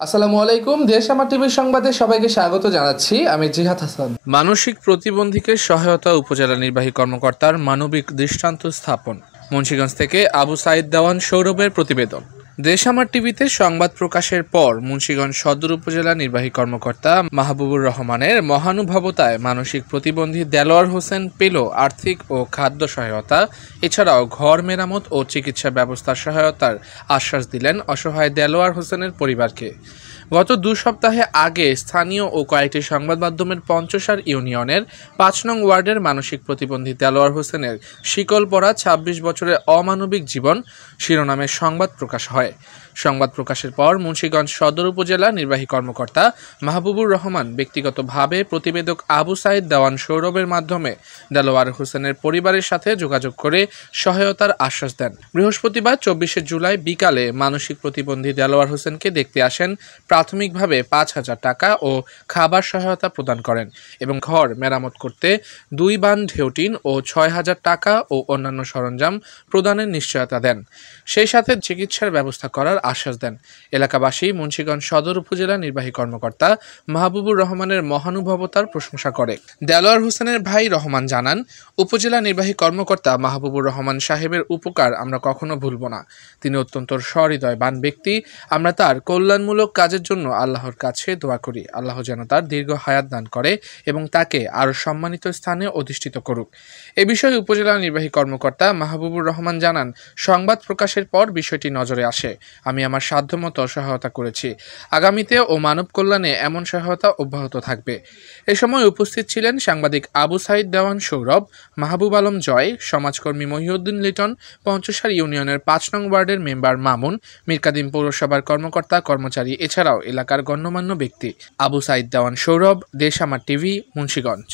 আসসালামু আলাইকুম। দেশ আমার টিভির সংবাদে সবাইকে স্বাগত জানাচ্ছি। আমি জিহাদ হাসান। মানসিক প্রতিবন্ধীকে সহায়তা উপজেলা নির্বাহী কর্মকর্তার মানবিক দৃষ্টান্ত স্থাপন। মুন্সিগঞ্জ থেকে আবু সাইদ দেওয়ান সৌরভের প্রতিবেদন। দেশ আমার টিভিতে সংবাদ প্রকাশের পর মুন্সিগঞ্জ সদর উপজেলা নির্বাহী কর্মকর্তা মাহবুবুর রহমানের মহানুভবতায় মানসিক প্রতিবন্ধী দেলোয়ার হোসেন পেল আর্থিক ও খাদ্য সহায়তা, এছাড়াও ঘর মেরামত ও চিকিৎসা ব্যবস্থার সহায়তার আশ্বাস দিলেন অসহায় দেলোয়ার হোসেনের পরিবারকে। গত 2 সপ্তাহে আগে স্থানীয় ও কয়েকটি সংবাদ মাধ্যমের পঞ্চসার ইউনিয়নের 5 নং ওয়ার্ডের মানসিক প্রতিবন্ধী দেলোয়ার হোসেনের শিকল পরা 26 বছরের অমানবিক জীবন শিরোনামে সংবাদ প্রকাশ হয়। সংবাদ প্রকাশের পর মুন্সিগঞ্জ সদর উপজেলা নির্বাহী কর্মকর্তা মাহবুবুর রহমান ব্যক্তিগতভাবে প্রতিবেদক আবু সাইদ দেওয়ান সৌরভের মাধ্যমে দেলোয়ার হোসেনের পরিবারের সাথে যোগাযোগ করে সহায়তার আশ্বাস দেন। বৃহস্পতিবার 24শে জুলাই বিকালে মানসিক প্রতিবন্ধী দেলোয়ার হোসেনকে দেখতে আসেন, প্রাথমিকভাবে 5,000 টাকা ও খাবার সহায়তা প্রদান করেন এবং ঘর মেরামত করতে 2 বান ঢেউটিন ও 6,000 টাকা ও অন্যান্য সরঞ্জাম প্রদানের নিশ্চয়তা দেন। সেই সাথে চিকিৎসার ব্যবস্থা করার আশ্বাস দেন। এলাকাবাসী মুন্সিগঞ্জ সদর উপজেলা নির্বাহী কর্মকর্তা মাহবুবুর রহমানের মহানুভবতার প্রশংসা করে। দেলোয়ার হোসেনের ভাই রহমান জানান, উপজেলা নির্বাহী কর্মকর্তা মাহবুবুর রহমান সাহেবের উপকার আমরা কখনো ভুলব না। তিনি অত্যন্ত সহৃদয়বান ব্যক্তি। আমরা তার কল্যাণমূলক কাজের জন্য আল্লাহর কাছে দোয়া করি, আল্লাহ যেন তার দীর্ঘ হায়াত দান করে এবং তাকে আরও সম্মানিত স্থানে অধিষ্ঠিত করুক। এ বিষয়ে উপজেলা নির্বাহী কর্মকর্তা মাহবুবুর রহমান জানান, সংবাদ প্রকাশের পর বিষয়টি নজরে আসে। আমি আমার সাধ্যমতো সহায়তা করেছি। আগামীতে ও মানব কল্যাণে এমন সহায়তা অব্যাহত থাকবে। এ সময় উপস্থিত ছিলেন সাংবাদিক আবু সাইদ দেওয়ান সৌরভ, মাহবুব আলম জয়, সমাজকর্মী মহিউদ্দিন লিটন, পঞ্চসার ইউনিয়নের 5 নং ওয়ার্ডের মেম্বার মামুন, মিরকাদিম পৌরসভার কর্মকর্তা কর্মচারী এছাড়াও এলাকার গণ্যমান্য ব্যক্তি। আবু সাইদ দেওয়ান সৌরভ, দেশ আমার টিভি, মুন্সিগঞ্জ।